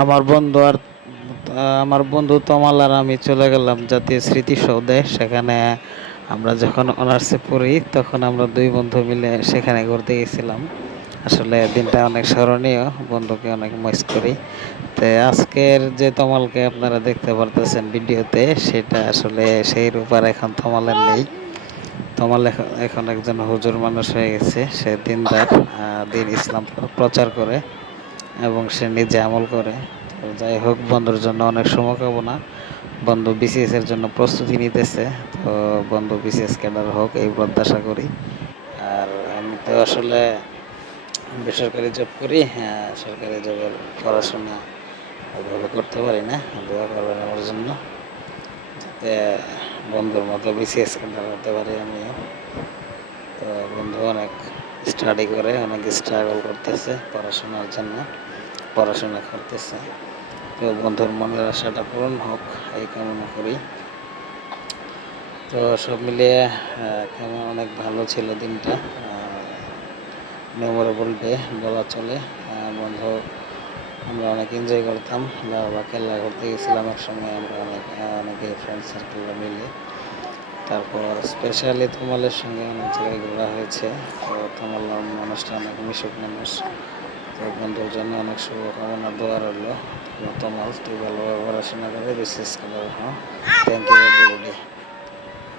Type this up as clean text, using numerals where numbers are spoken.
আমার বন্ধু আর আমার বন্ধু তমাল আর আমি চলে গেলাম জাতীয় স্মৃতিসৌধে। সেখানে আমরা যখন অনার্সে পড়ি তখন আমরা দুই বন্ধু মিলে সেখানে ঘুরতে গেছিলাম। আসলে দিনটা অনেক স্মরণীয়, বন্ধুকে অনেক মিস করি। তো আজকের যে তমালকে আপনারা দেখতে পারতেছেন ভিডিওতে, সেটা আসলে সেই রূপ আর এখন তমালের নেই। তমাল এখন একজন হুজুর মানুষ হয়ে গেছে। সে দিনদার, দিন ইসলাম প্রচার করে এবং সে নিজে আমল করে। তো যাই হোক, বন্ধুর জন্য অনেক শুভকামনা। বন্ধু বিসিএস এর জন্য প্রস্তুতি নিতেছে। তো বন্ধু বিসিএস ক্যাডার হোক এই প্রত্যাশা করি। আর আমি তো আসলে বেসরকারি জব করি। হ্যাঁ, সরকারি জবের পড়াশোনা ওইভাবে করতে পারি না। দোয়া করবেন আমার জন্য, যাতে বন্ধুর মতো বিসিএস ক্যাডার হতে পারি আমিও। তো বন্ধু অনেক স্টাডি করে, অনেক স্ট্রাগল করতেছে পড়াশোনার জন্য, পড়াশোনা করতেছে। তো বন্ধুর মনের আশাটা পূরণ হোক এই কামনা করি। তো সব মিলিয়ে কেমন অনেক ভালো ছিল দিনটা, মেমোরেবল ডে বলা চলে। বন্ধু আমরা অনেক এনজয় করতাম, বা খেলা করতে গেছিলাম এক সময় আমরা অনেকে ফ্রেন্ড সার্কেল মিলে। তারপর স্পেশালি তোমালের সঙ্গে অনেক জায়গায় ঘোরা হয়েছে। তো তোমার মানুষটা অনেক মিশুক মানুষ। তো বন্ধুর জন্য অনেক শুভকামনা, দোয়া রইল। তোমাল তুই ভালোভাবে পড়াশোনা করে বিশেষ করে। হ্যাঁ, থ্যাংক ইউ এভরিবডি।